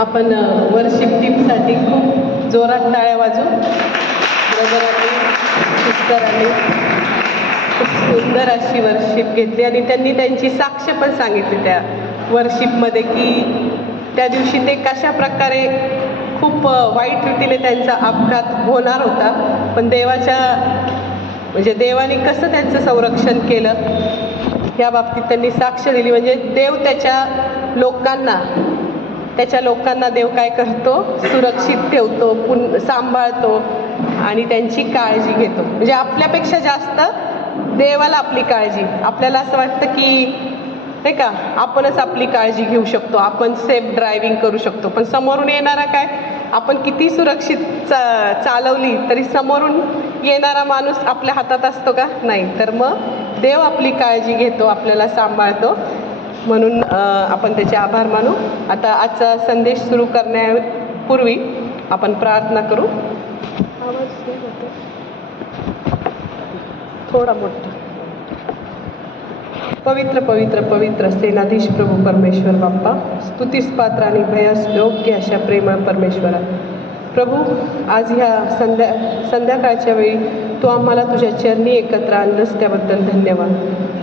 आपण वर्शिप टीमसाठी खूप जोरात टाळ्या वाजू. ब्रदरांनी सिस्टरांनी खूप सुंदर अशी वर्शिप घेतली आणि त्यांनी त्यांची साक्ष पण सांगितली त्या वर्शिपमध्ये की त्या दिवशी ते कशा प्रकारे खूप वाईट रीतीने त्यांचा अपघात होणार होता, पण देवाने कसं त्यांचं संरक्षण केलं या बाबतीत त्यांनी साक्ष दिली. म्हणजे देव त्याच्या लोकांना देव काय करतो, सुरक्षित ठेवतो, सांभाळतो आणि त्यांची काळजी घेतो. म्हणजे आपल्यापेक्षा जास्त देवाला आपली काळजी. आपल्याला असं वाटतं की नाही का आपणच आपली काळजी घेऊ शकतो, आपण सेफ ड्रायव्हिंग करू शकतो, पण समोरून येणारा काय, आपण किती सुरक्षित चालवली तरी समोरून येणारा माणूस आपल्या हातात असतो का, नाही. तर मग देव आपली काळजी घेतो, आपल्याला सांभाळतो, म्हणून आपण त्याचे आभार मानू. आता आजचा संदेश सुरू करण्यापूर्वी आपण प्रार्थना करू. थोडा मोठा. पवित्र पवित्र पवित्र सेनाधीश प्रभू परमेश्वर बाप्पा, स्तुतीस पात्र आणि भयास योग्य अशा प्रेमळ परमेश्वरा प्रभू, आज ह्या संध्याकाळच्या वेळी तू आम्हाला तुझ्या चरणी एकत्र आणलंस त्याबद्दल धन्यवाद.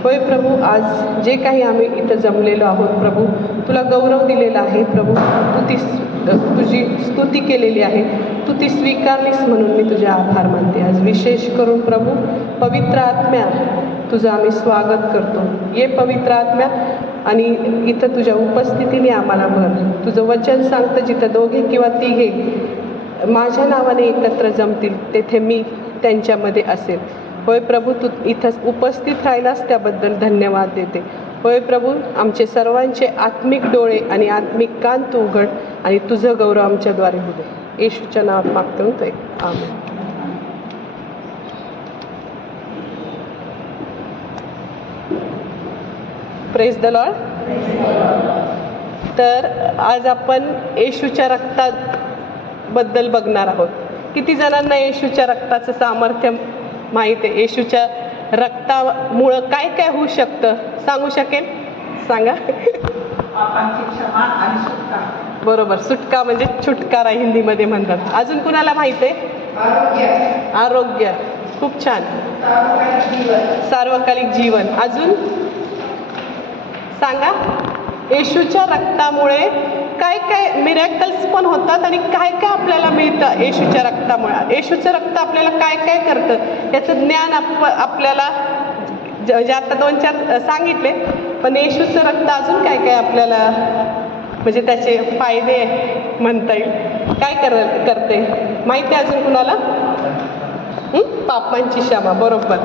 होय प्रभू, आज जे काही आम्ही इथं जमलेलो आहोत प्रभू, तुला गौरव दिलेला आहे प्रभू, तुझी स्तुती केलेली आहे, तू ती स्वीकारलीस म्हणून मी तुझे आभार मानते. आज विशेष करून प्रभू पवित्र आत्म्या तुझं आम्ही स्वागत करतो. ये पवित्र आत्म्या आणि इथं तुझ्या उपस्थितीने आम्हाला भर. तुझं वचन सांगतं जिथं दोघे किंवा तिघे माझ्या नावाने एकत्र जमतील तेथे मी त्यांच्यामध्ये असेल. होय प्रभू, तू इथं उपस्थित राहिलास त्याबद्दल धन्यवाद देते. होय प्रभू, आमचे सर्वांचे आत्मिक डोळे आणि आत्मिक कान तू उघड आणि तुझं गौरव आमच्याद्वारे होऊ दे. येशूच्या नावात मागतो ते, आमेन. Praise the Lord. तर आज आपण येशूच्या रक्ताबद्दल बघणार आहोत. किती जणांना येशूच्या रक्ताचं सामर्थ्य माहीत आहे? येशूच्या रक्तामुळं काय काय होऊ शकतं सांगू शकेल? सांगा. बरोबर, सुटका म्हणजे छुटकारा हिंदीमध्ये म्हणतात. अजून कुणाला माहित आहे? आरोग्य. खूप छान. सार्वकालिक जीवन. अजून सांगा. येशूच्या रक्तामुळे काय काय मिरॅकल्स पण होतात आणि काय काय आपल्याला मिळतं येशूच्या रक्तामुळे. येशूचं रक्त आपल्याला काय काय करतं याचं ज्ञान आपल्याला जे आता 2-4 सांगितले, पण येशूचं रक्त अजून काय काय आपल्याला म्हणजे त्याचे फायदे म्हणता येईल. काय करते माहिती आहे अजून कुणाला? पापांची क्षमा. बरोबर.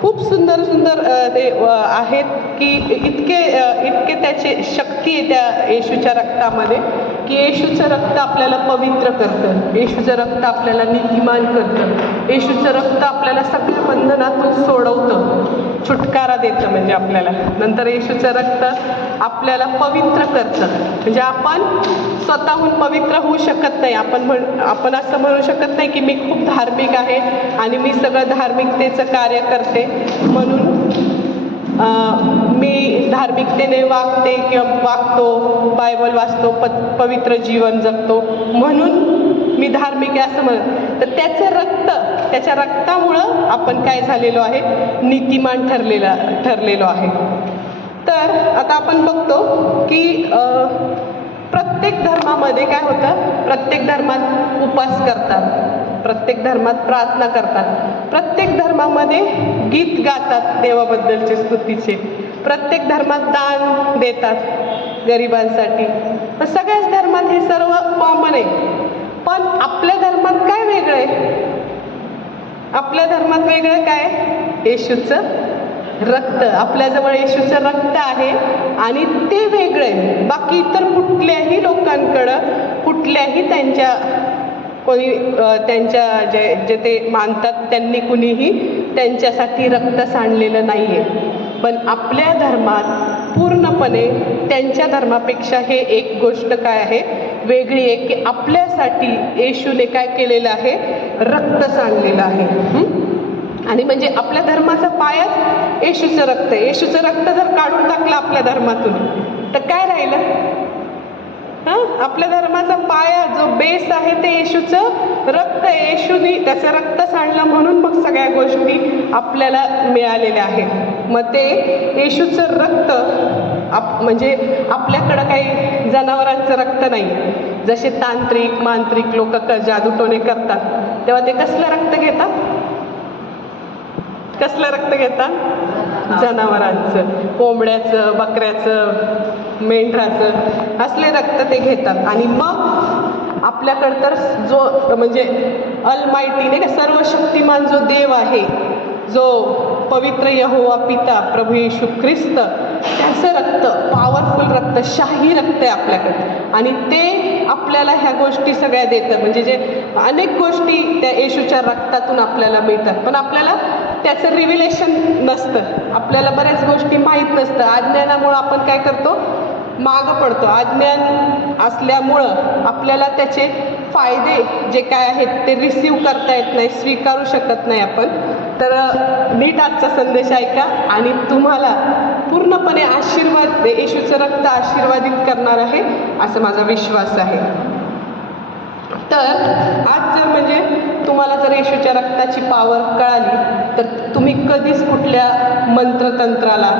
खूप सुंदर सुंदर ते आहेत की इतके त्याची शक्ती आहे त्या येशूच्या रक्तामध्ये की येशूचं रक्त आपल्याला पवित्र करतं, येशूचं रक्त आपल्याला नीतिमान करतं, येशूचं रक्त आपल्याला सगळ्या बंधनातून सोडवतं, छुटकारा देतं. म्हणजे आपल्याला नंतर येशूचं रक्त आपल्याला पवित्र करतं. म्हणजे आपण स्वतःहून पवित्र होऊ शकत नाही. आपण असं म्हणू शकत नाही की मी खूप धार्मिक आहे आणि मी सगळं धार्मिकतेचं कार्य करते म्हणून मी धार्मिकतेने वागते किंवा वागतो, बायबल वाचतो, पवित्र जीवन जगतो म्हणून मी धार्मिक आहे असं म्हणत. तर त्याच्या रक्तामुळं आपण काय झालेलो आहे, नीतिमान ठरलेलो आहे. तर आता आपण बघतो की प्रत्येक धर्मामध्ये काय होतं, प्रत्येक धर्मात उपास करतात, प्रत्येक धर्मात प्रार्थना करतात, प्रत्येक धर्मामध्ये गीत गातात देवाबद्दलचे स्तुतीचे, प्रत्येक धर्मात दान देतात गरिबांसाठी. तर सगळ्याच धर्मात हे सर्व कॉमन आहे. पण आपल्या धर्मात काय वेगळं आहे? आपल्या धर्मात वेगळं काय? येशूचं रक्त. आपल्याजवळ येशूचं रक्त आहे आणि ते वेगळं आहे. बाकी इतर कुठल्याही लोकांकडं कुठल्याही त्यांच्या जे ते मानतात त्यांनी कुणीही त्यांच्यासाठी रक्त सांडलेलं नाही आहे. पण आपल्या धर्मात पूर्णपणे त्यांच्या धर्मापेक्षा हे एक गोष्ट काय आहे, वेगळी आहे की आपल्यासाठी येशूने काय केलेलं आहे, रक्त सांडलेलं आहे. आणि म्हणजे आपल्या धर्माचा पायाच येशूचं रक्त आहे. येशूचं रक्त जर काढून टाकलं आपल्या धर्मातून तर काय राहिलं? आपल्या धर्माचा पाया जो बेस आहे ते येशूचं रक्त आहे. येशूनी त्याचं रक्त सांडलं म्हणून मग सगळ्या गोष्टी आपल्याला मिळालेल्या आहेत. मग ते येशूचं रक्त म्हणजे आपल्याकडं काही जनावरांचं रक्त नाही. जसे तांत्रिक मांत्रिक लोक जादूटोणे करतात तेव्हा ते कसलं रक्त घेतात? कसलं रक्त घेतात? जनावरांचं, कोंबड्याचं, बकऱ्याचं, मेंढराचं असले रक्त ते घेतात. आणि मग आपल्याकडं तर जो म्हणजे अलमायटी नाही का, सर्वशक्तिमान जो देव आहे, जो पवित्र यहोवा पिता प्रभू येशू ख्रिस्त, त्याचं रक्त, पॉवरफुल रक्त, शाही रक्त आहे आपल्याकडे. आणि ते आपल्याला ह्या गोष्टी सगळ्या देतं. म्हणजे जे अनेक गोष्टी त्या येशूच्या रक्तातून आपल्याला मिळतात, पण आपल्याला त्याचं रिव्हिलेशन नसतं. आपल्याला बऱ्याच गोष्टी माहीत नसतं. अज्ञानामुळं आपण काय करतो? मागं पडतो. अज्ञान असल्यामुळं आपल्याला त्याचे फायदे जे काय आहेत ते रिसीव करता येत नाही, स्वीकारू शकत नाही आपण. तर नीट आजचा संदेश ऐका आणि तुम्हाला पूर्णपणे आशीर्वाद, येशूचं रक्त आशीर्वादित करणार आहे असा माझा विश्वास आहे. तर आज जर म्हणजे तुम्हाला जर येशूच्या रक्ताची पॉवर कळाली तर तुम्ही कधीच कुठल्या मंत्रतंत्राला,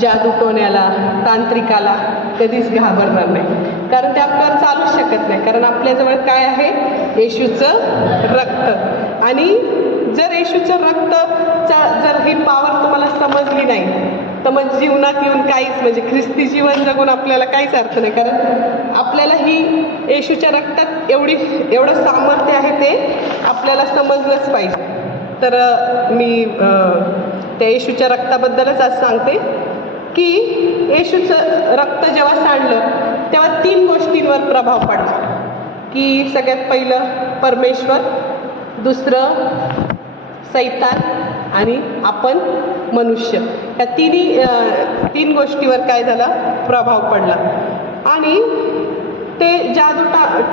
जादूटोण्याला, तांत्रिकाला कधीच घाबरणार नाही. कारण ते आपल्यावर चालूच शकत नाही. कारण आपल्याजवळ काय आहे? येशूचं रक्त. आणि जर येशूचं रक्तचा जर ही पॉवर तुम्हाला समजली नाही तर मग जीवनात येऊन काहीच म्हणजे ख्रिस्ती जीवन जगून आपल्याला काहीच अर्थ नाही. कारण आपल्याला ही येशूच्या रक्तात एवढं सामर्थ्य आहे ते आपल्याला समजलंच पाहिजे. तर मी त्या येशूच्या रक्ताबद्दलच आज सांगते की येशूचं रक्त जेव्हा सांडलं तेव्हा 3 गोष्टींवर प्रभाव पडला. की सगळ्यात पहिलं परमेश्वर, दुसरं सैतान आणि आपण मनुष्य, या 3 गोष्टीवर काय झाला? प्रभाव पडला. आणि ते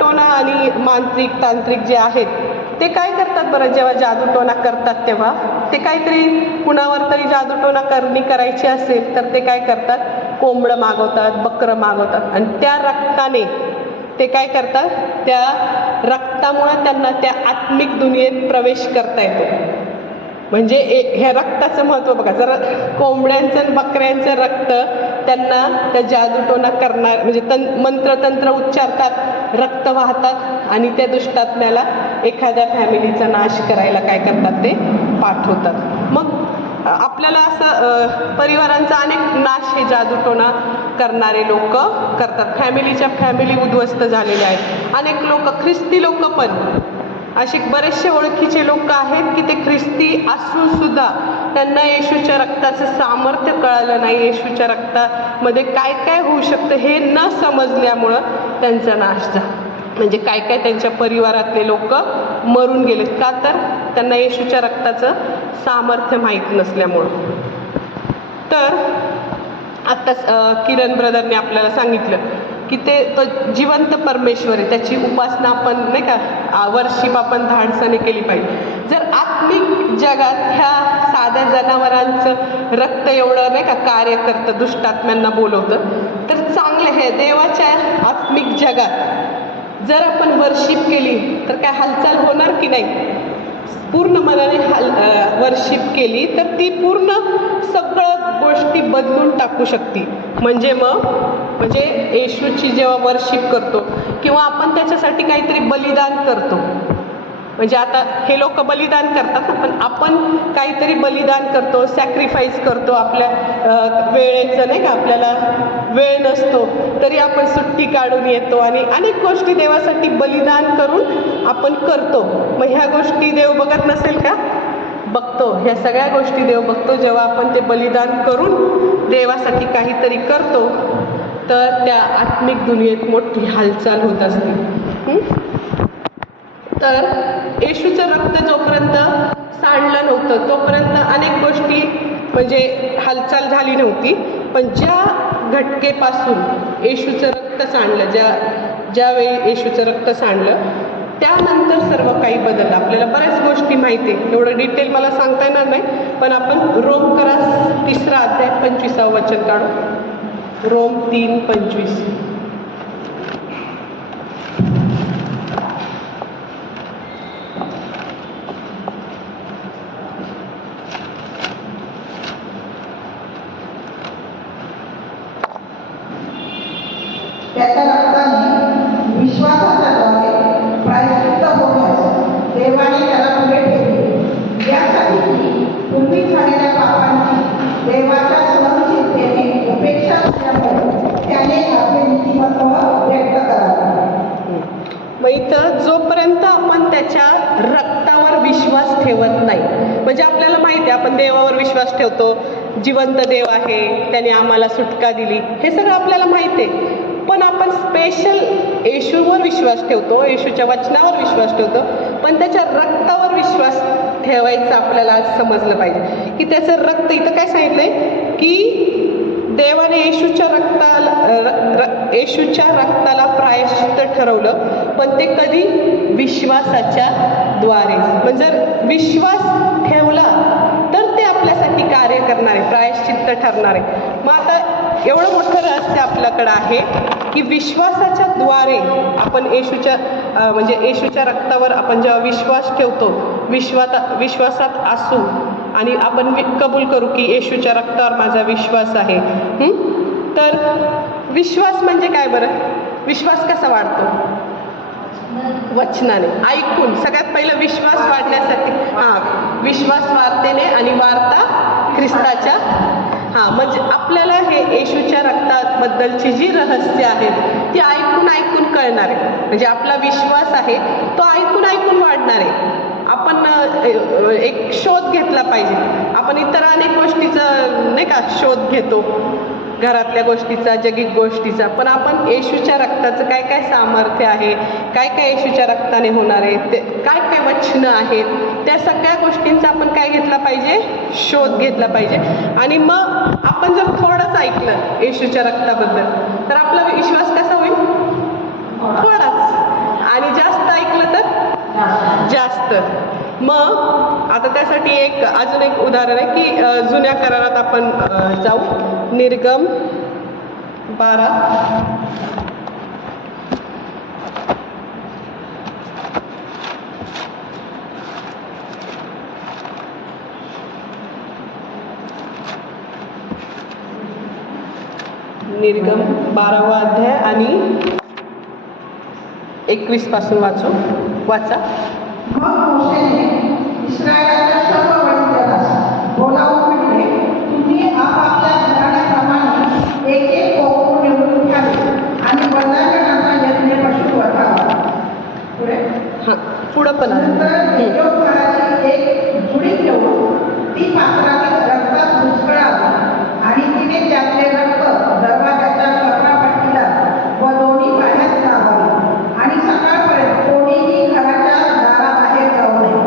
टोना आणि मांत्रिक तांत्रिक जे आहेत ते काय करतात बरं? जेव्हा जादूटोणा करतात तेव्हा ते काहीतरी कुणावर तरी जादूटोणा करायची असेल तर ते काय करतात? कोंबडं मागवतात, बकरं मागवतात आणि त्या रक्ताने ते काय करतात? त्या रक्तामुळे त्यांना त्या आत्मिक दुनियेत प्रवेश करता येतो. म्हणजे ह्या रक्ताचं महत्त्व बघा. जर कोंबड्यांचं आणि बकऱ्यांचं रक्त त्यांना त्या जादूटोणा करणार म्हणजे मंत्रतंत्र उच्चारतात, रक्त वाहतात आणि त्या दुष्टात्म्याला एखाद्या फॅमिलीचा नाश करायला काय करतात? ते पाठवतात. मग आपल्याला असं परिवारांचा अनेक नाश हे जादूटोणा करणारे लोक करतात. फॅमिली उद्ध्वस्त झालेले आहेत. अनेक लोक, ख्रिस्ती लोक पण असे बरेचसे ओळखीचे लोक आहेत की ते ख्रिस्ती असून सुद्धा त्यांना येशूच्या रक्ताचं सामर्थ्य कळालं नाही. येशूच्या रक्तामध्ये काय काय होऊ शकतं हे न समजल्यामुळं त्यांचा नाश झाला. म्हणजे काय काय त्यांच्या परिवारातले लोक मरून गेलेत. का? तर त्यांना येशूच्या रक्ताचं सामर्थ्य माहीत नसल्यामुळं. तर आत्ताच किरण ब्रदरने आपल्याला सांगितलं की तो जिवंत परमेश्वर आहे, त्याची उपासना आपण नाही का वर्शिप आपण धाडसाने केली पाहिजे. जर आत्मिक जगात ह्या साध्या जनावरांचं रक्त एवढं नाही का कार्य करतं, दुष्टात्म्यांना बोलवतं, तर चांगलं हे देवाच्या आत्मिक जगात जर आपण वर्शिप केली तर काय हालचाल होणार की नाही? पूर्ण मनाने वर्शिप केली तर ती पूर्ण सगळं गोष्टी बदलून टाकू शकते. म्हणजे येशूची जेव्हा वर्शिप करतो किंवा आपण त्याच्यासाठी काहीतरी बलिदान करतो, म्हणजे आता हे लोक बलिदान करतात पण आपण काहीतरी बलिदान करतो, सॅक्रिफाईस करतो. आपल्या वेळेचं नाही का, आपल्याला वेळ नसतो तरी आपण सुट्टी काढून येतो आणि अनेक गोष्टी देवासाठी बलिदान करून आपण करतो. मग ह्या गोष्टी देव बघत नसेल का? बघतो. ह्या सगळ्या गोष्टी देव बघतो. जेव्हा आपण ते बलिदान करून देवासाठी काहीतरी करतो तर त्या आत्मिक दुनियेत मोठी हालचाल होत असते. तर येशूचं रक्त जोपर्यंत सांडलं नव्हतं तोपर्यंत अनेक गोष्टी म्हणजे हालचाल झाली नव्हती. पण ज्या घटकेपासून येशूचं रक्त सांडलं, ज्यावेळी येशूचं रक्त सांडलं त्यानंतर सर्व काही बदललं. आपल्याला बऱ्याच गोष्टी माहिती आहे, एवढं डिटेल मला सांगता येणार नाही, पण आपण रोमकरास 3 अध्याय 25 वचन काढू. रोम 3:25. इथं जोपर्यंत आपण त्याच्या रक्तावर विश्वास ठेवत नाही, म्हणजे आपल्याला माहिती आहे आपण देवावर विश्वास ठेवतो, जिवंत देव आहे, त्याने आम्हाला सुटका दिली, हे सगळं आपल्याला माहिती आहे. पण आपण स्पेशल येशूवर विश्वास ठेवतो, येशूच्या वचनावर विश्वास ठेवतो, पण त्याच्या रक्तावर विश्वास ठेवायचं आपल्याला आज समजलं पाहिजे की त्याचं रक्त, इथं काय सांगितलंय की देवाने येशूच्या रक्ताला प्रायश्चित्त ठरवलं, पण ते कधी? विश्वासाच्या द्वारे. म्हणजे जर विश्वास ठेवला तर ते आपल्यासाठी कार्य करणार आहे, प्रायश्चित्त ठरणार आहे. मग आता एवढं मोठं रहस्य आपल्याकडं आहे की विश्वासाच्या द्वारे आपण म्हणजे येशूच्या रक्तावर आपण जेव्हा विश्वास ठेवतो, विश्वासात असू आणि आपण कबूल करू की येशूच्या रक्तावर माझा विश्वास आहे, तर विश्वास म्हणजे काय बरं? विश्वास कसा वाढतो? वचनाने, ऐकून. सगळ्यात पहिलं विश्वास वाढण्यासाठी विश्वास वार्तेने आणि वार्ता ख्रिस्ताच्या. म्हणजे आपल्याला हे येशूच्या रक्ताबद्दलची जी रहस्य आहेत ती ऐकून कळणार आहे. म्हणजे आपला विश्वास आहे तो ऐकून वाढणार आहे. आपण एक शोध घेतला पाहिजे. आपण इतर अनेक गोष्टीचा नाही का शोध घेतो, घरातल्या गोष्टीचा, जगिक गोष्टीचा, पण आपण येशूच्या रक्ताचं काय काय सामर्थ्य आहे, काय काय येशूच्या रक्ताने होणार आहे, ते काय काय वचनं आहेत, त्या सगळ्या गोष्टींचा आपण काय घेतला पाहिजे? शोध घेतला पाहिजे. आणि मग आपण जर थोडंच ऐकलं येशूच्या रक्ताबद्दल तर आपला विश्वास कसा होईल? थोडाच. आणि जास्त ऐकलं तर जास्त. मग आता त्यासाठी अजून एक उदाहरण आहे की जुन्या करारात आपण जाऊ. निर्गम 12. निर्गम 12वा अध्याय आणि 21 पासून वाचा. मग मोशेने इस्रायलाच्या सर्व वडीलधाऱ्यांना बोलावून म्हटले, तुम्ही आपापल्या घराण्याप्रमाणे एक एक कोकरू निवडून घ्यावे आणि बलिदानाचा यज्ञ पशु वधावा. पुढं पण नंतर यज्ञोपकाराची एक जुडी घेऊन ती पात्रातील रक्तात बुचकळावी आणि तिने त्यातले रक्त दरवाजाच्या कपरापट्टीला व दोन्ही पायात लावावे आणि सकाळपर्यंत कोणीही घराच्या दाराबाहेर जाऊ नये,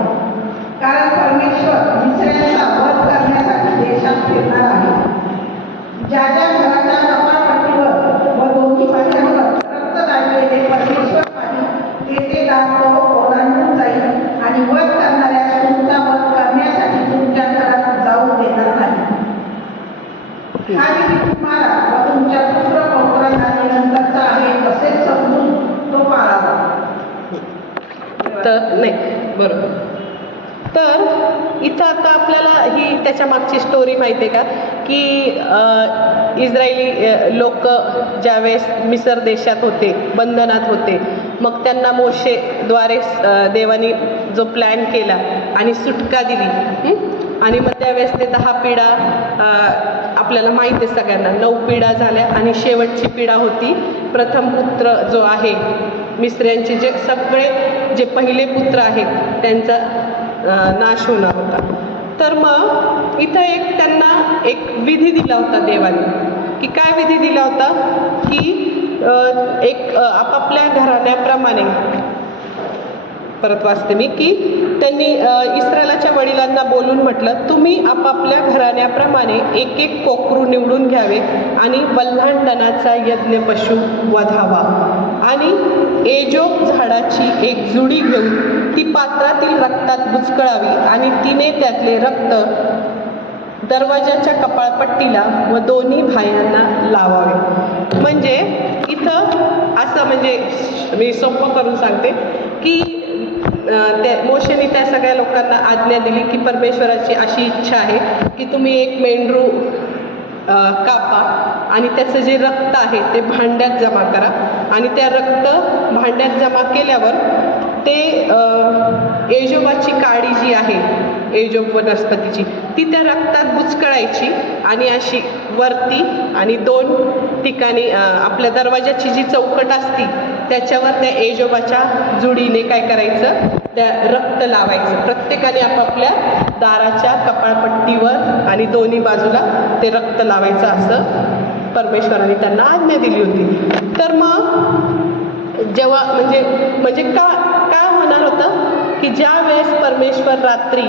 कारण परमेश्वर मिस्रांचा वध करण्यासाठी देशात फिरणार आहे. ज्या ज्या घराच्या कपरापट्टीवर व दोन्ही पायांवर रक्त लागलेले परमेश्वर पाहिजे तेथे दार तो ओलांडून जाईल आणि वध करणाऱ्या तुमचा वध करण्यासाठी तुमच्या घरात जाऊ देणार नाही. हा विधी तुम्हाला व तुमच्या पुत्र पौत्रांना नंतरचा आहे असे समजून तो पाळावा. तर नाही बरोबर. तर इथं आता आपल्याला ही त्याच्या मागची स्टोरी माहिती आहे का की इस्रायली लोक ज्यावेळेस मिसर देशात होते, बंधनात होते, मग त्यांना मोशेद्वारे देवानी जो प्लॅन केला आणि सुटका दिली, आणि मग त्यावेळेस ते 10 पिढा आपल्याला माहिती आहे सगळ्यांना, 9 पिढा झाल्या आणि शेवटची पिढा होती प्रथम पुत्र जो आहे मिस्र्यांचे जे पहिले पुत्र आहेत त्यांचा नाश होणार होता. तर मग इथं त्यांना एक विधी दिला होता देवाने, की काय विधी दिला होता की आपापल्या घराण्याप्रमाणे, परत वाचते मी, की त्यांनी इस्रायलाच्या वडिलांना बोलून म्हटलं, तुम्ही आपापल्या घराण्याप्रमाणे एक एक कोकरू निवडून घ्यावे आणि वल्हांडणाचा यज्ञ पशु वधावा आणि एजोप झाडाची एक जुडी घेऊन ती पात्रातील रक्तात बुचकळावी आणि तिने त्यातले रक्त दरवाजाच्या कपाळपट्टीला व दोन्ही भायांना लावावे. म्हणजे इथं असं, म्हणजे मी सोपं करून सांगते की मोशेने त्या सगळ्या लोकांना आज्ञा दिली की परमेश्वराची अशी इच्छा आहे की तुम्ही एक मेंढरू कापा आणि त्याचं जे रक्त आहे ते भांड्यात जमा करा आणि त्या रक्त भांड्यात जमा केल्यावर ते एजोबाची काडी जी आहे, एजोब वनस्पतीची, ती त्या रक्तात बुचकळायची आणि अशी वरती आणि 2 ठिकाणी आपल्या दरवाजाची जी चौकट असती त्याच्यावर त्या एजोबाच्या जुडीने काय करायचं, त्या रक्त लावायचं. प्रत्येकाने आपापल्या दाराच्या कपाळपट्टीवर आणि दोन्ही बाजूला ते रक्त लावायचं, असं परमेश्वराने त्यांना आज्ञा दिली होती. तर मग जेव्हा म्हणजे काय होणार होतं की ज्या वेळेस परमेश्वर रात्री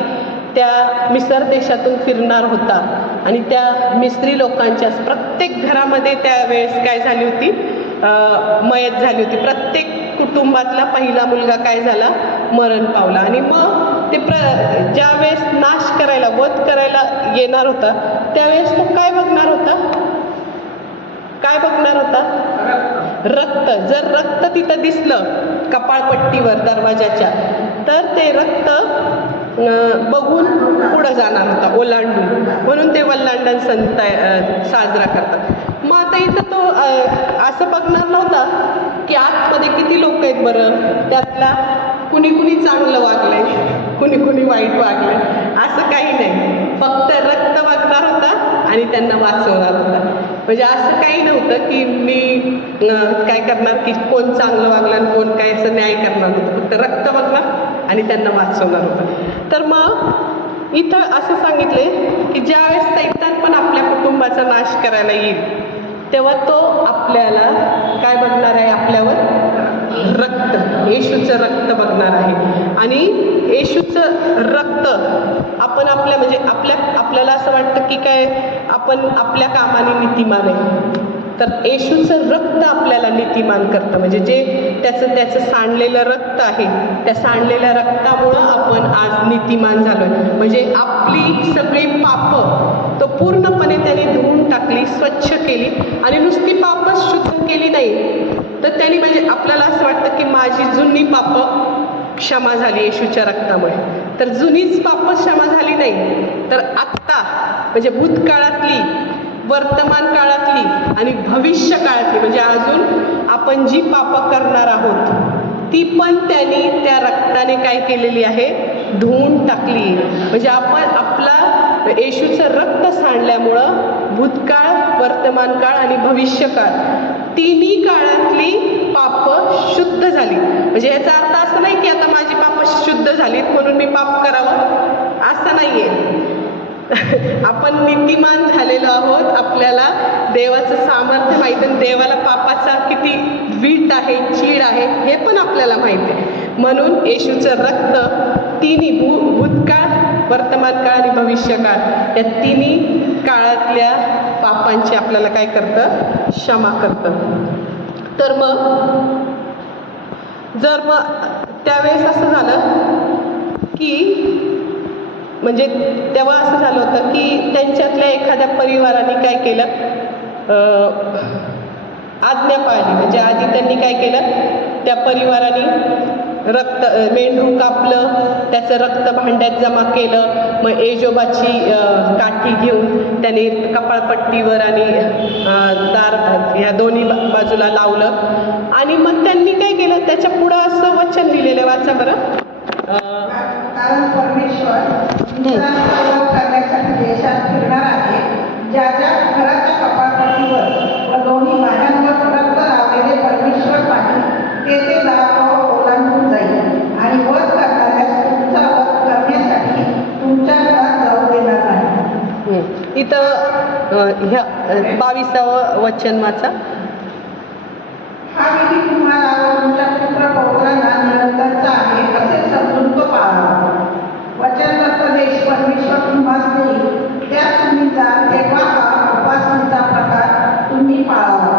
त्या मिसर देशातून फिरणार होता आणि त्या मिस्री लोकांच्या प्रत्येक घरामध्ये त्यावेळेस काय झाली होती, मयत झाली होती. प्रत्येक कुटुंबातला पहिला मुलगा काय झाला, मरण पावला. आणि मग ते ज्या वेळेस नाश करायला, वध करायला येणार होता, त्यावेळेस तो काय बघणार होता, काय बघणार होता, रक्त. जर रक्त तिथं दिसलं कपाळपट्टीवर दरवाजाच्या, तर ते रक्त बघून पुढं जाणार होता, ओलांडून. म्हणून ते वल्लांडण सण साजरा करतात. मग आता इथं तो असं बघणार नव्हता की आतमध्ये किती लोक आहेत बरं, त्यातला कुणी चांगलं वागलंय, कुणी वाईट वागलंय, असं काही नाही. फक्त रक्त बघणार होता आणि त्यांना वाचवणार होता. म्हणजे असं काही नव्हतं की मी काय करणार की कोण चांगलं वागलं आणि कोण काय, असं न्याय करणार नव्हतं. फक्त रक्त बघणार आणि त्यांना वाचवणार होतं. तर मग इथं असं सांगितले की ज्यावेळेस सैतान पण आपल्या कुटुंबाचा नाश करायला येईल, तेव्हा तो आपल्याला काय बघणार आहे, आपल्यावर रक्त, येशूचं रक्त बघणार आहे. आणि येशूचं रक्त आपण आपल्याला असं वाटतं की काय आपण आपल्या कामाने नीतिमान आहे, तर येशूचं रक्त आपल्याला नीतिमान करतं. म्हणजे जे त्याचं सांडलेलं रक्त आहे, त्या सांडलेल्या रक्तामुळं आपण आज नीतिमान झालोय. म्हणजे आपली सगळी पापं तो पूर्णपणे त्याने धुवून टाकली, स्वच्छ केली. आणि नुसती पापच शुद्ध केली नाही, तर त्यांनी म्हणजे आपल्याला असं वाटतं की माझी जुनी पापं क्षमा झाली येशूच्या रक्तामुळे. तर जुनीच पापं क्षमा झाली नाही, तर आत्ता म्हणजे भूतकाळातली, वर्तमान काळातली आणि भविष्य काळातली, म्हणजे अजून आपण जी पापं करणार आहोत ती पण त्यांनी त्या रक्ताने काय केलेली आहे, धुवून टाकली. म्हणजे आपण आपला येशूचं रक्त सांडल्यामुळं भूतकाळ, वर्तमान काळ आणि भविष्य काळ तिन्ही काळातली पापं शुद्ध झाली. म्हणजे याचा अर्थ असं नाही की आता माझी पापं शुद्ध झालीत म्हणून मी पाप करावं, असं नाहीये. आपण नीतिमान झालेलो आहोत. आपल्याला देवाचं सामर्थ्य माहिती आहे, देवाला पापाचा किती वीट आहे, चीड आहे हे पण आपल्याला माहिती आहे. म्हणून येशूचं रक्त तिन्ही भूतकाळ, वर्तमान काळ आणि भविष्य काळ या तिन्ही काळातल्या पापांची आपल्याला काय करतं, क्षमा करतं. तर मग जर त्यावेळेस असं झालं की म्हणजे तेव्हा असं झालं होतं की त्यांच्यातल्या एखाद्या परिवाराने काय केलं, आज्ञा पाळली. म्हणजे आधी त्यांनी काय केलं, त्या परिवाराने मेंढरू कापलं, त्याचं रक्त भांड्यात जमा केलं. मग एजोबाची काठी घेऊन त्याने कपाळपट्टीवर आणि ह्या दोन्ही बाजूला लावलं. आणि मग त्यांनी काय केलं, त्याच्या पुढं असं वचन लिहिलेलं, वाचा बरं. कारण परमेश्वर करण्यासाठी देशात फिरणार आहे, ज्याच्या घराच्या कपाळपट्टीवर व दोन्ही बाह्यांवर रक्त लावलेले परमेश्वर पाहिजे तेथे दार ओलांडून जाईल आणि वध करणाऱ्यास तुमचा वध करण्यासाठी तुमच्या घरात जाऊ देणार नाही. इथं ह्या 22वं वचन वाचा. हा विधी तुम्हाला व तुमच्या पुत्र पौत्रांना निरंतरचा आहे असे समजून तो पाळावा. वचनदत्त देश परमेश्वर तुम्हास देईल, त्यात तुम्ही जाल तेव्हा हा उपासनेचा प्रकार तुम्ही पाळावा.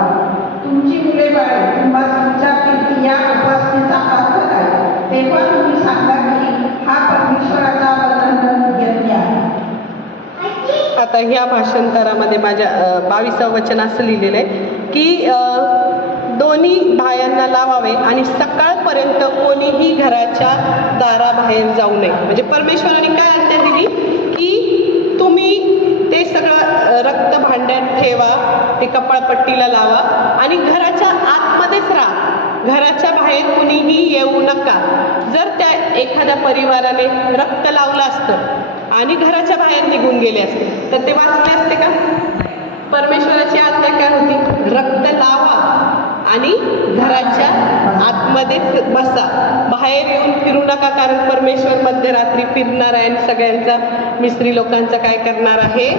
तुमची मुले बाळे तुम्हास विचारतील की या उपासनेचा अर्थ काय, तेव्हा तुम्ही सांगा की हा परमेश्वराचा वचन यज्ञ आहे. आता ह्या भाषांतरामध्ये माझ्या 22वं वचन असं लिहिलेलं आहे की दोन्ही भायांना लावावे आणि सकाळपर्यंत कोणीही घराच्या दाराबाहेर जाऊ नये. म्हणजे परमेश्वराने काय आज्ञा दिली की तुम्ही ते सगळं रक्त भांड्यात ठेवा, ते कपाळपट्टीला लावा आणि घराच्या आतमध्येच राहा, घराच्या बाहेर कुणीही येऊ नका. जर त्या एखाद्या परिवाराने रक्त लावलं असतं आणि घराच्या बाहेर निघून गेले असते तर ते वाचले असते का? परमेश्वराची आज्ञा काय होती, रक्त लावा आणि घराच्या आतमध्येच बसा, बाहेर येऊन फिरू नका, कारण परमेश्वर मध्यरात्री फिरणार आहे आणि सगळ्यांचा मिस्त्री लोकांचा काय करणार आहे,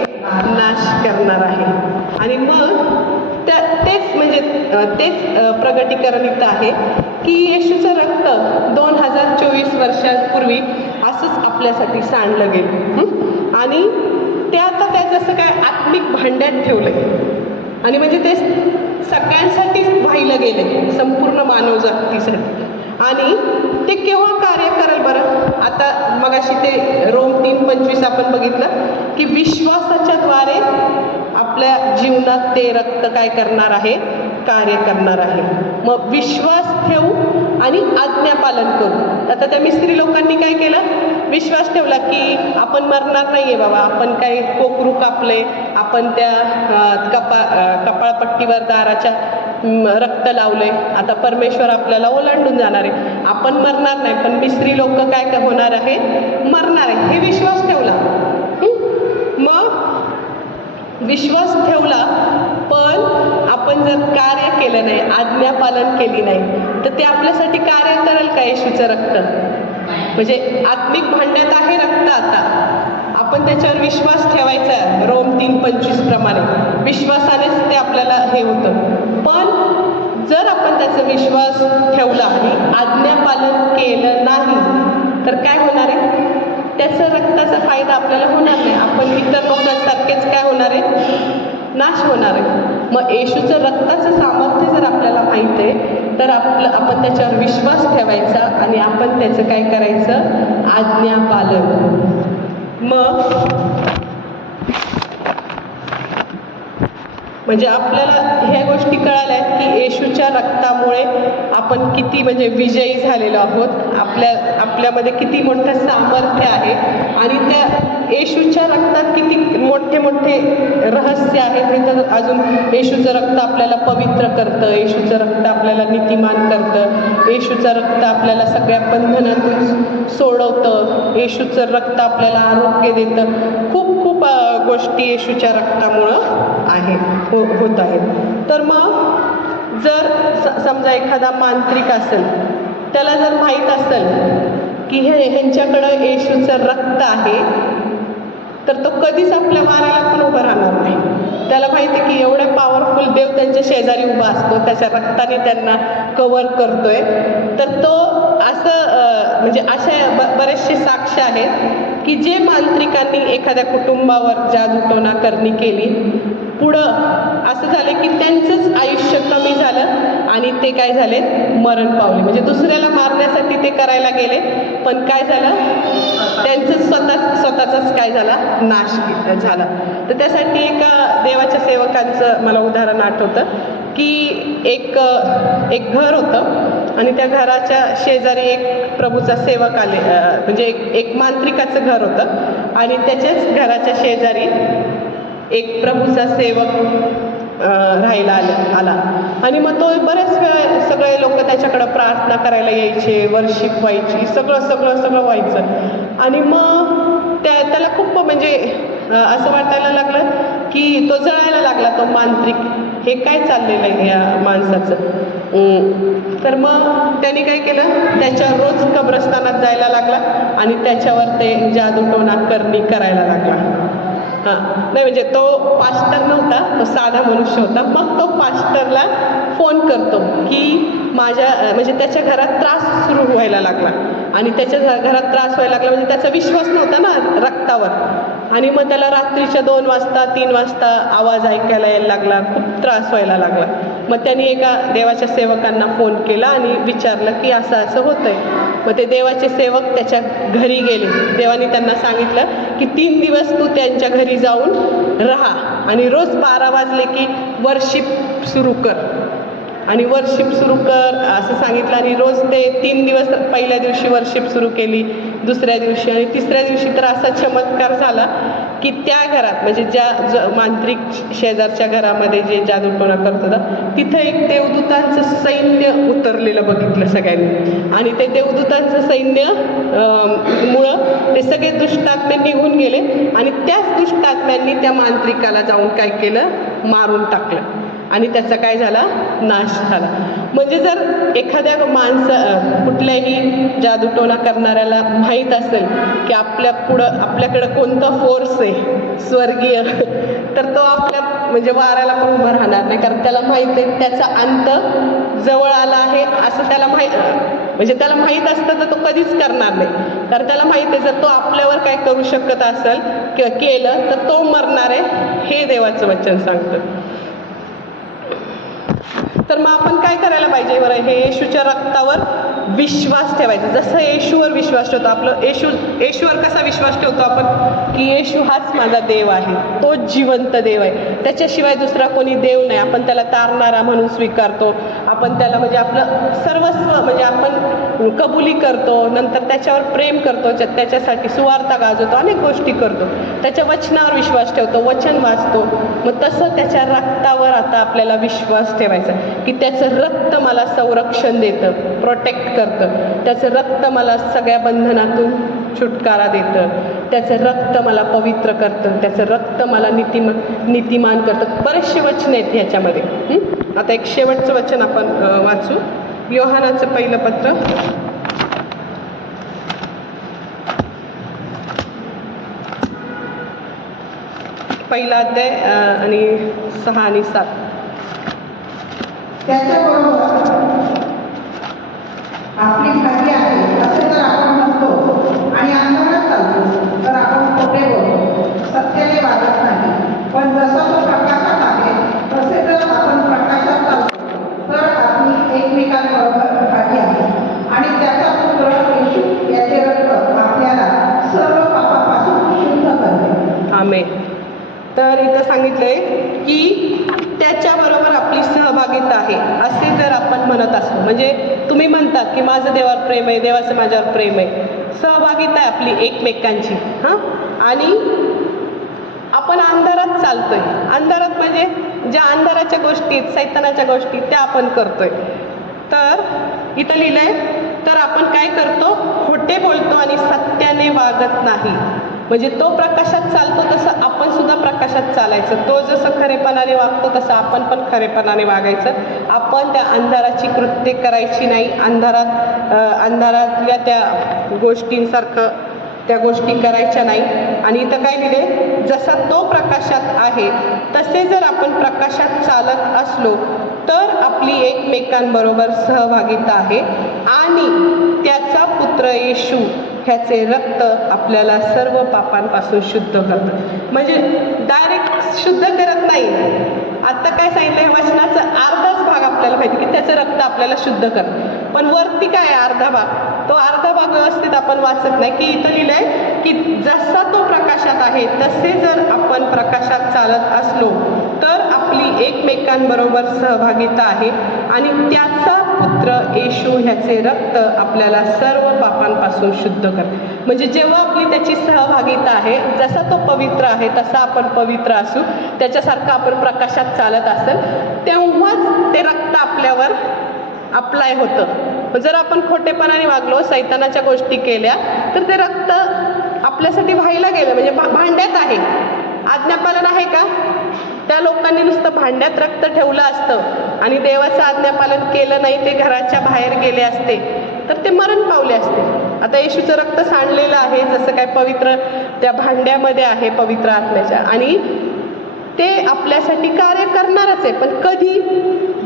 नाश करणार आहे. आणि मग तेच म्हणजे तेच प्रगटीकरण इथं आहे की येशूचं रक्त 2024 वर्षांपूर्वी असंच आपल्यासाठी सांडलं गेलं आणि ते आता त्या जसं काय आत्मिक भांड्यात ठेवलंय आणि म्हणजे ते सगळ्यांसाठीच वाहिलं गेलंय, संपूर्ण मानवजातीसाठी. आणि ते केव्हा कार्य करेल बरं? आता मगाशी ते रोम 3:25 आपण बघितलं की विश्वासाच्या द्वारे आपल्या जीवनात ते रक्त काय करणार आहे, कार्य करणार आहे. मग विश्वास ठेवू आणि आज्ञापालन करू. आता त्या मिस्त्री लोकांनी काय केलं, विश्वास ठेवला की आपण मरणार नाहीये बाबा, आपण काही कोकरू कापले, आपण त्या कपाळपट्टीवर दाराच्या रक्त लावले, आता परमेश्वर आपल्याला ओलांडून जाणार आहे, आपण मरणार नाही. पण मिस्त्री लोक काय होणार आहे, मरणार आहे. हे विश्वास ठेवला. मग विश्वास ठेवला पण आपण जर कार्य केलं नाही, आज्ञापालन केली नाही, तर ते आपल्यासाठी कार्य करेल का येशूचं रक्त? म्हणजे आत्मिक भांड्यात आहे रक्त, आता आपण त्याच्यावर विश्वास ठेवायचा. रोम 3:25 प्रमाणे विश्वासानेच ते आपल्याला हे होतं. पण जर आपण त्याचा विश्वास ठेवला आणि आज्ञापालन केलं नाही तर काय होणार आहे, त्याचा रक्ताचा फायदा आपल्याला होणार नाही. आपण इतर लोकांसारखेच काय होणार आहे, नाश होणार आहे. मग येशूचं रक्ताचं सामर्थ्य जर आपल्याला माहीत आहे तर आपण त्याच्यावर विश्वास ठेवायचा आणि आपण त्याचं काय करायचं, आज्ञापालन. मग म्हणजे आपल्याला ह्या गोष्टी कळाल्या की येशूच्या रक्तामुळे आपण किती म्हणजे विजयी झालेलो आहोत, आपल्यामध्ये किती मोठं सामर्थ्य आहे आणि त्या येशूच्या रक्तात किती मोठे मोठे रहस्य आहेत. हे तर अजून येशूचं रक्त आपल्याला पवित्र करतं, येशूचं रक्त आपल्याला नीतिमान करतं, येशूचं रक्त आपल्याला सगळ्या बंधनातून सोडवतं, येशूचं रक्त आपल्याला आरोग्य देतं. खूप खूप गोष्टी येशूच्या रक्तामुळं आहेत, होत आहेत. तर मग जर समजा एखादा मांत्रिक असेल, त्याला जर माहीत असेल की ह्यांच्याकडं येशूचं रक्त आहे, तर तो कधीच आपल्या मारायला पण उभं राहणार नाही. त्याला माहिती आहे की एवढ्या पॉवरफुल देव त्यांच्या शेजारी उभा असतो, त्याच्या रक्ताने त्यांना कव्हर करतोय. तर तो असं म्हणजे अशा बरेचसे साक्ष आहेत की जे मांत्रिकांनी एखाद्या कुटुंबावर जादूटोणा करणी केली, पुढं असं झालं की त्यांचंच आयुष्य कमी झालं आणि ते काय झाले, मरण पावले. म्हणजे दुसऱ्याला मारण्यासाठी ते करायला गेले, पण काय झालं, त्यांचं स्वतःचाच काय झाला, नाश झाला. तर त्यासाठी एका देवाच्या सेवकांचं मला उदाहरण आठवतं की एक घर होतं आणि त्या घराच्या शेजारी एक प्रभूचा सेवक आले, म्हणजे एक मांत्रिकाचं घर होतं आणि त्याच्याच घराच्या शेजारी एक प्रभूचा सेवक राहायला आला आणि मग तो बऱ्याच वेळा सगळे लोक त्याच्याकडं प्रार्थना करायला यायचे, वर्शिप व्हायची, सगळं व्हायचं. आणि मग त्याला खूप म्हणजे असं वाटायला लागलं की तो जळायला लागला, तो मांत्रिक, हे काय चाललेलं आहे या माणसाचं. तर मग त्यांनी काय केलं, त्याच्यावर रोज कब्रस्तानात जायला लागला आणि त्याच्यावर ते जादूटोणा करणी करायला लागला. नाही म्हणजे तो पास्टर नव्हता, तो साधा मनुष्य होता. मग तो पास्टरला फोन करतो की माझ्या म्हणजे त्याच्या घरात त्रास सुरू व्हायला लागला आणि त्याच्या घरात त्रास व्हायला लागला म्हणजे त्याचा विश्वास नव्हता ना रक्तावर. आणि मग त्याला रात्रीच्या 2 वाजता 3 वाजता आवाज ऐकायला यायला लागला, खूप त्रास व्हायला लागला. मग त्यांनी एका देवाच्या सेवकांना फोन केला आणि विचारलं की असं होतंय. मग ते देवाचे सेवक त्याच्या घरी गेले. देवाने त्यांना सांगितलं की 3 दिवस तू त्यांच्या घरी जाऊन राहा आणि रोज 12 वाजले की वर्शिप सुरू कर आणि वर्शिप सुरू कर असं सांगितलं. आणि रोज ते 3 दिवस, पहिल्या दिवशी वर्शिप सुरू केली, दुसऱ्या दिवशी आणि तिसऱ्या दिवशी तर असा चमत्कार झाला की त्या घरात म्हणजे ज्या मांत्रिक शेजारच्या घरामध्ये जे जादूटोणा करत होता तिथं एक देवदूतांचं सैन्य उतरलेलं बघितलं सगळ्यांनी. आणि ते देवदूतांचं सैन्य मुळं ते सगळे दुष्टात्मे निघून गेले आणि त्याच दुष्टात्म्यांनी त्या मांत्रिकाला जाऊन काय केलं, मारून टाकलं. आणि त्याचा काय झाला, नाश झाला. म्हणजे जर एखाद्या कुठल्याही जादूटोणा करणाऱ्याला माहीत असेल की आपल्याकडं कोणता फोर्स आहे स्वर्गीय, तर तो आपल्या म्हणजे वाराला पण उभं राहणार नाही, कारण त्याला माहीत आहे त्याचा अंत जवळ आला आहे असं त्याला म्हणजे त्याला माहीत असतं तर तो कधीच करणार नाही. कारण त्याला माहीत आहे जर तो आपल्यावर काय करू शकत असेल किंवा केलं तर तो मरणार आहे, हे देवाचं वचन सांगतं. तर मग आपण काय करायला पाहिजे बरं, हे येशूच्या रक्तावर विश्वास ठेवायचा. जसं येशूवर विश्वास ठेवतो, आपलं येशूवर कसा विश्वास ठेवतो आपण, की येशू हाच माझा देव आहे, तो जिवंत देव आहे, त्याच्याशिवाय दुसरा कोणी देव नाही. आपण त्याला तारणारा म्हणून स्वीकारतो, आपण त्याला म्हणजे आपलं सर्वस्व म्हणजे आपण कबुली करतो, नंतर त्याच्यावर प्रेम करतो, त्याच्यासाठी सुवार्ता गाजवतो, अनेक गोष्टी करतो, त्याच्या वचनावर विश्वास ठेवतो, वचन वाचतो. मग तसं त्याच्या रक्तावर आता आपल्याला विश्वास ठेवायचा की त्याचं रक्त मला संरक्षण देतं, प्रोटेक्ट करतं, त्याचं रक्त मला सगळ्या बंधनातून छुटकारा देतं, त्याचं रक्त मला पवित्र करतं, त्याचं रक्त मला नीतिमान करतं. बरेचसे वचन आहेत ह्याच्यामध्ये. आता एक शेवटचं वचन आपण वाचू, योहानाचं पहिलं पत्र, पहिला अध्याय आणि 6 आणि 7. त्याच्याबरोबर आपली भागी आहे असे जर आपण म्हणतो आणि अंधारात चालतो तर आपण खोटे बोलतो, सत्याने वागत नाही. पण जसा तो प्रकाशात आहे तसे जर आपण प्रकाशात चालतो तर आपली एकमेकांबरोबर भागी आहे आणि त्याचा पुत्र येशू याचे रक्त आपल्याला सर्व पापापासून शुद्ध करते. आमेन. तर इथं सांगितलंय की त्याच्याबरोबर आपली सहभागिता आहे असे जर आपण म्हणत असतो, म्हणजे तुम्ही म्हणता की माझं देवावर प्रेम आहे, देवाचं माझ्यावर प्रेम आहे, सहभागिता आहे आपली एकमेकांची. आणि आपण अंधारात चालतोय, अंधारात म्हणजे ज्या अंधाराच्या गोष्टी, सैतानाच्या गोष्टी त्या आपण करतोय. तर इथं लिहिलंय, तर आपण काय करतो, खोटे बोलतो आणि सत्याने वागत नाही. म्हणजे तो प्रकाशात चालतो तसं आपण सुद्धा प्रकाशात चालायचं, तो जसं खरेपणाने वागतो तसं आपण पण खरेपणाने वागायचं. आपण त्या अंधाराची कृत्ये करायची नाही, अंधारातल्या त्या गोष्टींसारखं त्या गोष्टी करायच्या नाही. आणि इथं काय लिहिले, जसा तो प्रकाशात आहे तसे जर आपण प्रकाशात चालत असलो तर आपली एकमेकांबरोबर सहभागिता आहे आणि त्याचा पुत्र येशू ह्याचे रक्त आपल्याला सर्व पापांपासून शुद्ध करतं. म्हणजे डायरेक्ट शुद्ध करत नाही. आता काय सांगितलं, वचनाचा अर्धाच भाग आपल्याला माहिती की त्याचं रक्त आपल्याला शुद्ध करतं, पण वरती काय अर्धा भाग, तो अर्धा भाग व्यवस्थित आपण वाचत नाही. की इथं लिहिलंय की जसा तो प्रकाशात आहे तसे जर आपण प्रकाशात चालत असलो तर आपली एकमेकांबरोबर सहभागिता आहे आणि त्याचा पुत्र येशू ह्याचे रक्त आपल्याला सर्व पापांपासून शुद्ध करते. म्हणजे जेव्हा आपली त्याची सहभागिता आहे, जसा तो पवित्र आहे तसा आपण पवित्र असू, त्याच्यासारखं आपण प्रकाशात चालत असेल, तेव्हाच ते रक्त आपल्यावर अप्लाय होतं. जर आपण खोटेपणाने वागलो, सैतानाच्या गोष्टी केल्या, तर ते रक्त आपल्यासाठी व्हायला गेलं, म्हणजे भांड्यात आहे. आज्ञापालन आहे का? त्या लोकांनी नुसतं भांड्यात रक्त ठेवलं असतं आणि देवाचं आज्ञापालन केलं नाही, ते घराच्या बाहेर गेले असते तर ते मरण पावले असते. आता येशूचं रक्त सांडलेलं आहे, जसं काय पवित्र त्या भांड्यामध्ये आहे पवित्र आत्म्याच्या, आणि ते आपल्यासाठी कार्य करणारच आहे. पण कधी?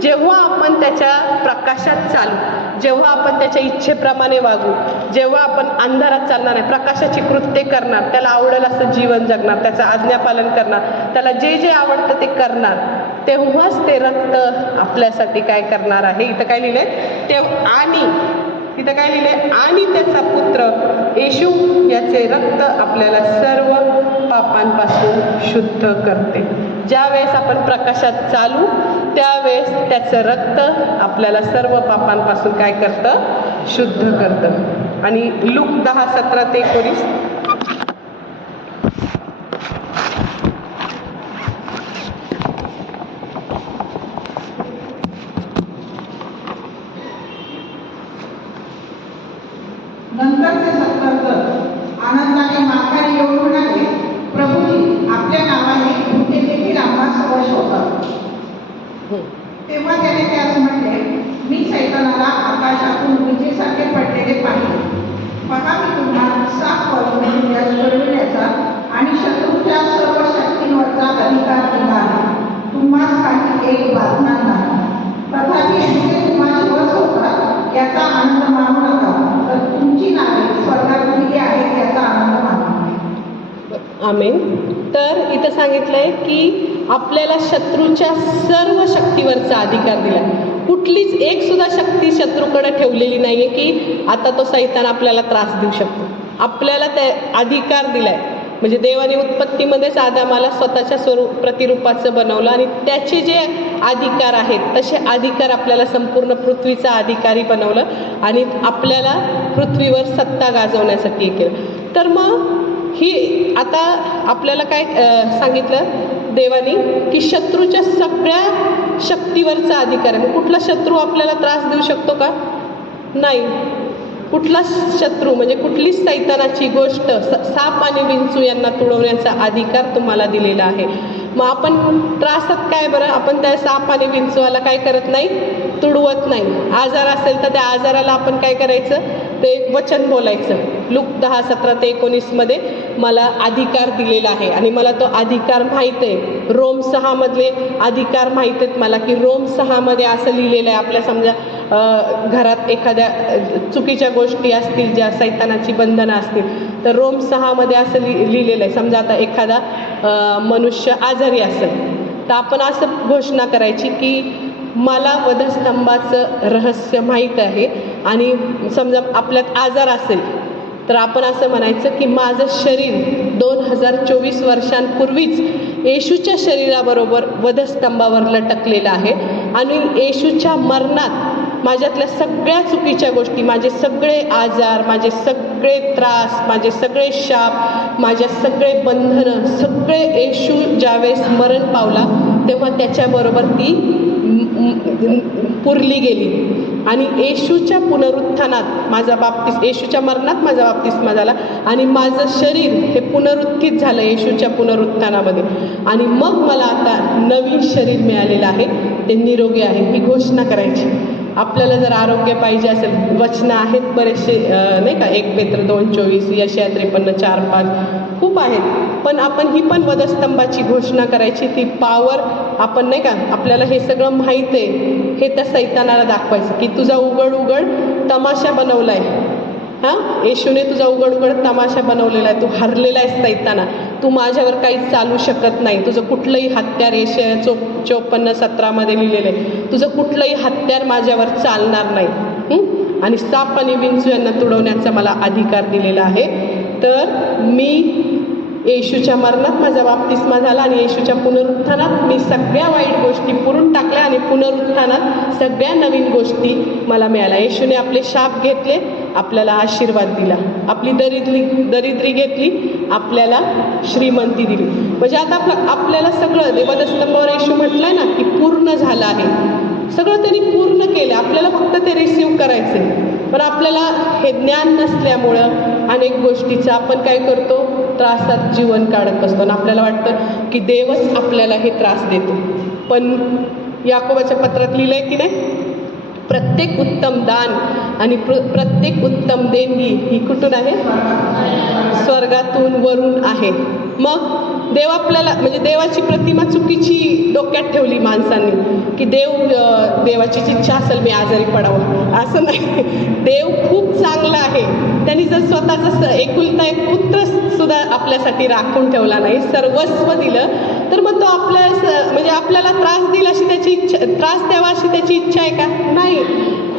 जेव्हा आपण त्याच्या प्रकाशात चालू, जेव्हा आपण त्याच्या इच्छेप्रमाणे वागू, जेव्हा आपण अंधारात चालणार नाही, प्रकाशाची कृत्ये करणार, त्याला आवडेल असं जीवन जगणार, त्याचं आज्ञापालन करणार, त्याला जे जे आवडतं ते करणार, तेव्हाच ते रक्त आपल्यासाठी काय करणार आहे. इथं काय लिहिलंय, इथं काय लिहिलंय, आणि त्याचा पुत्र येशू याचे रक्त आपल्याला सर्व पापांपासून शुद्ध करते. ज्या वेळेस आपण प्रकाशात चालू त्यावेळेस त्याचं रक्त आपल्याला सर्व पापांपासून काय करतं, शुद्ध करतं. आणि लूक 10:17-19. नंतर ते सत्कर्ते आनंदाने माघारी येऊन म्हणाले, प्रभूजी, आपल्या नावाने भुके देखील आम्हाला वश होतात. एक वाचणार नाही. तथापि जिथे तुम्हाला वस होता याचा आनंद मानू नका, तर तुमची नावे स्वर्गात दिली आहेत याचा आनंद माना. आमेन. तर इथं सांगितलंय की आपल्याला शत्रूच्या सर्व शक्तीवरचा अधिकार दिलाय. कुठलीच एक सुद्धा शक्ती शत्रूकडे ठेवलेली नाहीये की आता तो सैतान आपल्याला त्रास देऊ शकतो. आपल्याला त्या अधिकार दिलाय. म्हणजे देवाने उत्पत्तीमध्येच आदामाला स्वतःच्या प्रतिरूपाचं बनवलं आणि त्याचे जे अधिकार आहेत तसे अधिकार आपल्याला संपूर्ण पृथ्वीचा अधिकारी बनवलं आणि आपल्याला पृथ्वीवर सत्ता गाजवण्यासाठी केलं. तर मग ही आता आपल्याला काय सांगितलं देवानी की शत्रूच्या सगळ्या शक्तीवरचा अधिकार आहे. कुठला शत्रू आपल्याला त्रास देऊ शकतो का? नाही. कुठला शत्रू म्हणजे कुठलीच सैतानाची गोष्ट साप आणि विंचू यांना तुडवण्याचा अधिकार तुम्हाला दिलेला आहे. मग आपण त्रासात काय बरं, आपण त्या साप आणि विंचूला काय करत नाही, तुडवत नाही. आजार असेल तर त्या आजाराला आपण काय करायचं, ते वचन बोलायचं. लूक 10:17-19 मला अधिकार दिलेला आहे आणि मला तो अधिकार माहीत आहे. रोम 6 अधिकार माहीत आहेत मला की रोम 6 असं लिहिलेलं आहे. आपल्या समजा घरात एखाद्या चुकीच्या गोष्टी असतील, ज्या सैतानाची बंधनं असतील, तर रोम 6 असं लिहिलेलं आहे. समजा आता एखादा मनुष्य आजारी असेल तर आपण असं घोषणा करायची की मला वधस्तंभाचं रहस्य माहीत आहे आणि समजा आपल्यात आजार असेल तर आपण असं म्हणायचं की माझं शरीर 2024 वर्षांपूर्वीच येशूच्या शरीराबरोबर वधस्तंभावर लटकलेलं आहे आणि येशूच्या मरणात माझ्यातल्या सगळ्या चुकीच्या गोष्टी, माझे सगळे आजार, माझे सगळे त्रास, माझे सगळे शाप, माझ्या सगळे बंधनं, सगळे येशू ज्यावेळेस मरण पावला तेव्हा त्याच्याबरोबर ती पुरली गेली आणि येशूच्या पुनरुत्थानात माझा येशूच्या मरणात माझा बाप्तिस्मा झाला आणि माझं शरीर हे पुनरुत्थित झालं येशूच्या पुनरुत्थानामध्ये आणि मग मला आता नवीन शरीर मिळालेलं आहे, ते निरोगी आहे, ही घोषणा करायची. आपल्याला जर आरोग्य पाहिजे असेल, वचनं आहेत बरेचसे नाही का, 1 पेत्र 2:24, यशाया 53:4-5 खूप आहेत, पण आपण ही पण वधस्तंभाची घोषणा करायची. ती पॉवर आपण नाही का, आपल्याला हे सगळं माहीत आहे हे त्या सैतानाला दाखवायचं की तुझा उघड तमाशा बनवला आहे. हां, येशूने तुझा उघड तमाशा बनवलेला आहे. तू हरलेला आहेस सैताना, तू माझ्यावर काहीच चालू शकत नाही. तुझं कुठलंही हत्यार, यशाया 54:17 लिहिलेलं आहे, तुझं कुठलंही हत्यार माझ्यावर चालणार नाही. आणि साप आणि विंचू यांना तुडवण्याचा मला अधिकार दिलेला आहे. तर मी येशूच्या मरणात माझा बाप्तिस्मा झाला आणि येशूच्या पुनरुत्थानात मी सगळ्या वाईट गोष्टी पुरून टाकल्या आणि पुनरुत्थानात सगळ्या नवीन गोष्टी मला मिळाल्या. येशूने आपले शाप घेतले, आपल्याला आशीर्वाद दिला. आपली दरिद्री घेतली, आपल्याला श्रीमंती दिली. म्हणजे आता आपल्याला सगळं वधस्तंभावर येशू म्हटलंय ना की पूर्ण झालं आहे, सगळं त्यांनी पूर्ण केलं. आपल्याला फक्त ते रिसीव्ह करायचं. पण आपल्याला हे ज्ञान नसल्यामुळं अनेक गोष्टीचं आपण काय करतो, त्रासात जीवन काढत असतो आणि आपल्याला वाटतं की देवच आपल्याला हे त्रास देतो. पण याकोबाच्या पत्रात लिहिलंय की नाही, प्रत्येक उत्तम दान आणि प्रत्येक उत्तम देणगी ही कुठून आहे, स्वर्गातून वरून आहे. मग देव आपल्याला म्हणजे देवाची प्रतिमा चुकीची डोक्यात ठेवली माणसांनी की देवाची इच्छा असेल मी आजारी पडावं, असं नाही. देव खूप चांगला आहे. त्यांनी जर स्वतःचा एकुलता एक पुत्र सुद्धा आपल्यासाठी राखून ठेवला नाही, सर्वस्व दिलं, तर मग तो म्हणजे आपल्याला त्रास दिला अशी त्याची इच्छा, त्रास द्यावा अशी त्याची इच्छा आहे का? नाही.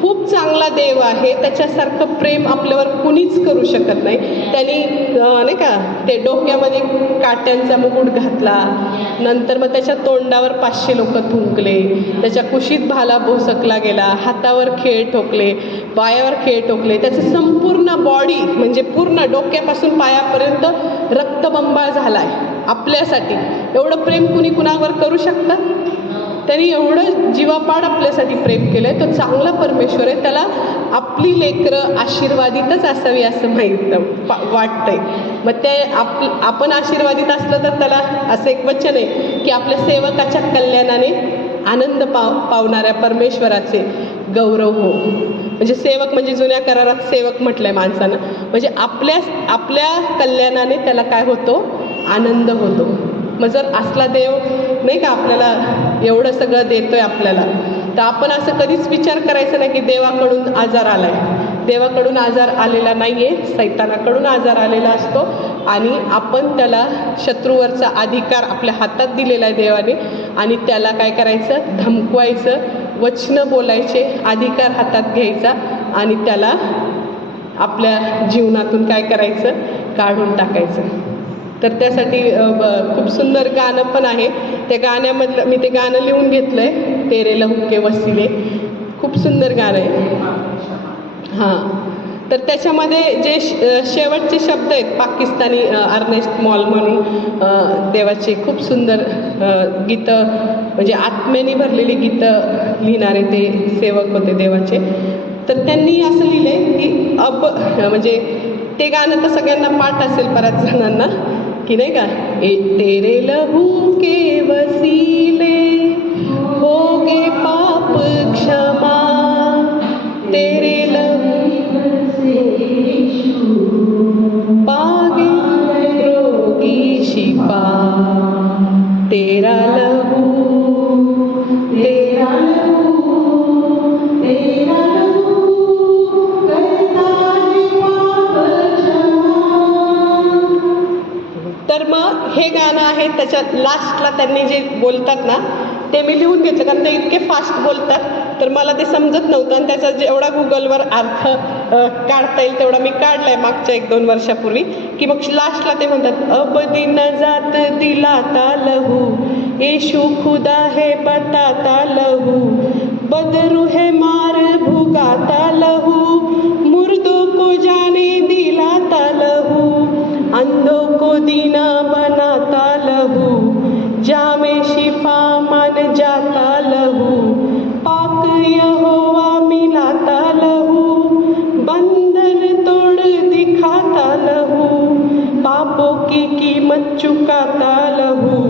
खूप चांगला देव आहे, त्याच्यासारखं प्रेम आपल्यावर कुणीच करू शकत नाही. त्यांनी नाही का ते डोक्यामध्ये काट्यांचा मुकुट घातला, नंतर मग त्याच्या तोंडावर 500 लोक थुंकले, त्याच्या कुशीत भाला भोसकला गेला, हातावर खेळ ठोकले, पायावर खेळ ठोकले, त्याचं संपूर्ण बॉडी म्हणजे पूर्ण डोक्यापासून पायापर्यंत रक्तबंबाळ झालाय आपल्यासाठी. एवढं प्रेम कुणी कुणावर करू शकतं? त्यांनी एवढं जीवापाड आपल्यासाठी प्रेम केलं आहे. तो चांगला परमेश्वर आहे, त्याला आपली लेकरं आशीर्वादितच असावी असं वाटतंय. मग ते आपण आशीर्वादित असलं तर त्याला असं एक वचन आहे की आपल्या सेवकाच्या कल्याणाने आनंद पावणाऱ्या परमेश्वराचे गौरव हो. म्हणजे सेवक म्हणजे जुन्या करारात सेवक म्हटलंय माणसानं, म्हणजे आपल्या कल्याणाने त्याला काय होतो, आनंद होतो. मग जर असला देव नाही का आपल्याला एवढं सगळं देतोय आपल्याला, तर आपण असं कधीच विचार करायचा नाही की देवाकडून आजार आलाय. देवाकडून आजार आलेला नाही आहे, सैतानाकडून आजार आलेला असतो. आणि आपण त्याला शत्रूवरचा अधिकार आपल्या हातात दिलेला आहे देवाने, आणि त्याला काय करायचं, धमकवायचं, वचनं बोलायचे, अधिकार हातात घ्यायचा आणि त्याला आपल्या जीवनातून काय करायचं, काढून टाकायचं. तर त्यासाठी खूप सुंदर गाणं पण आहे. त्या गाण्यामधलं मी ते गाणं लिहून घेतलं आहे, तेरे लहू के वसिले. खूप सुंदर गाणं आहे. हां, तर त्याच्यामध्ये जे शेवटचे शब्द आहेत पाकिस्तानी अर्नेस्ट मॉल म्हणून देवाचे खूप सुंदर गीतं, म्हणजे आत्म्याने भरलेली गीतं लिहिणारे ते सेवक होते देवाचे. तर त्यांनी असं लिहिलं आहे की म्हणजे ते गाणं तर सगळ्यांना पाठ असेल बऱ्याच जणांना, की नाही का, ए तेरे लहू के वसीले होगे पाप क्षमा, तेरे लहू पागे रोगी शिफा, तेरा लहू तेरा लहू तेरा लहू करता है पाप क्षमा. तर मग हे गाणं आहे, त्याच्यात लास्टला त्यांनी जे बोलतात ना ते मी लिहून घेतलं, कारण ते इतके फास्ट बोलतात तर मला ते समजत नव्हतं. आणि त्याचा जेवढा गुगलवर अर्थ काढता येईल तेवढा मी काढलाय मागच्या 1-2 वर्षापूर्वी, की मग लास्टला ते म्हणतात, अब दिन जात दिलाता लहू, येशू खुदा है बताता लहू, बदरू है मार भुगाता लहू, मुर्दों को जाने दिलाता लहू, अंधों को दीना बनाता लहू, जामे शिफा मान जाता लहू, पाक यहोवा मिलाता लहू, बंधन तोड़ दिखाता लहू, पापों की कीमत चुकाता लहू,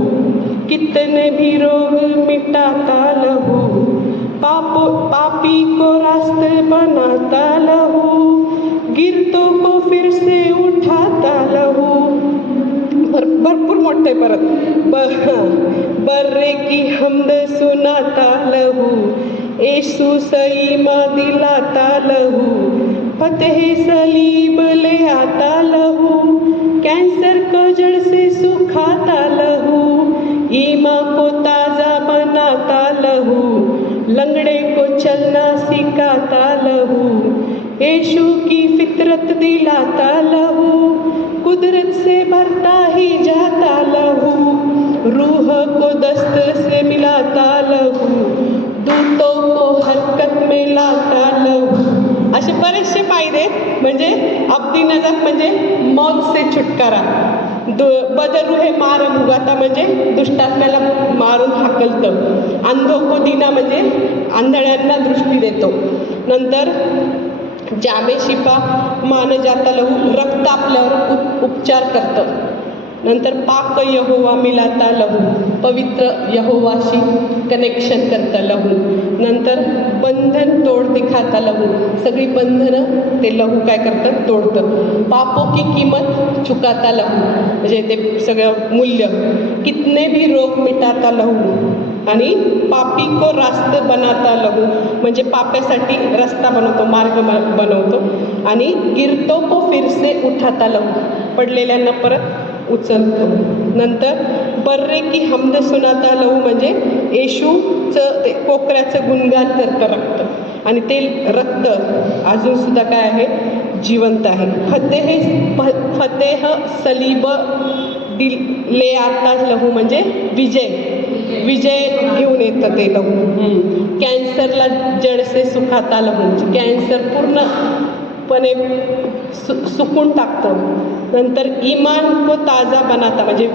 कितने भी रोग मिटाता लहू, पापी को रास्ते बनाता लहू, गिरतों को फिर से उठाता लहू. भरपूर मोठे परत, बर्रे की हमद सुनाता लहू, येशू सईमा दिलाता लहू, फतेह सलीब ले आता लहू, कैंसर को जड़ से सुखाता लहू, ईमा को ताज़ा बनाता लहू, लंगड़े को चलना सिखाता लहू, येशू की फितरत दिलाता लहू, कुदरत से भरता ही जाता लहू, रूह को दस्त से मिलाता लहू, दूतों को हरकत में लाता लहू. असे बरेचसे फायदे, म्हणजे अब्दी नजात म्हणजे मौत से छुटकारा, बदरू हे मार भुगाता म्हणजे दुष्टात्म्याला मारून हाकलतं, अंधो को दिना म्हणजे आंधळ्यांना दृष्टी देतो, नंतर जामे शिपा मान जाता लहू रक्त आपल्यावर उपचार करतं, नंतर पाक यहोवा मिलाता लहू पवित्र यहोवाशी कनेक्शन करतं लहू, नंतर बंधन तोड दिखाता लहू सगळी बंधनं ते लहू काय करतं तोडतं, पापों की किंमत चुकाता लहू म्हणजे ते सगळं मूल्य, कितने भी रोग मिटाता लहू आणि पापी को रास्त बनाता लहू म्हणजे पाप्यासाठी रस्ता बनवतो, मार्ग बनवतो, आणि गिरतो को फिर से उठाता लहू पडलेल्यांना परत उचलतो, नंतर बर्रे की हमद सुनाता लहू म्हणजे येशूचं ते कोकऱ्याचं गुणगान करतं रक्त, आणि ते रक्त अजूनसुद्धा काय आहे जिवंत आहे. फतेह सलीब ले आता लहू म्हणजे विजय घेऊन येतं ते लहू. कॅन्सरला जड से सुखाता लहू कॅन्सर पूर्णपणे सुकून टाकतं, नंतर इमान को ताजा बनाता म्हणजे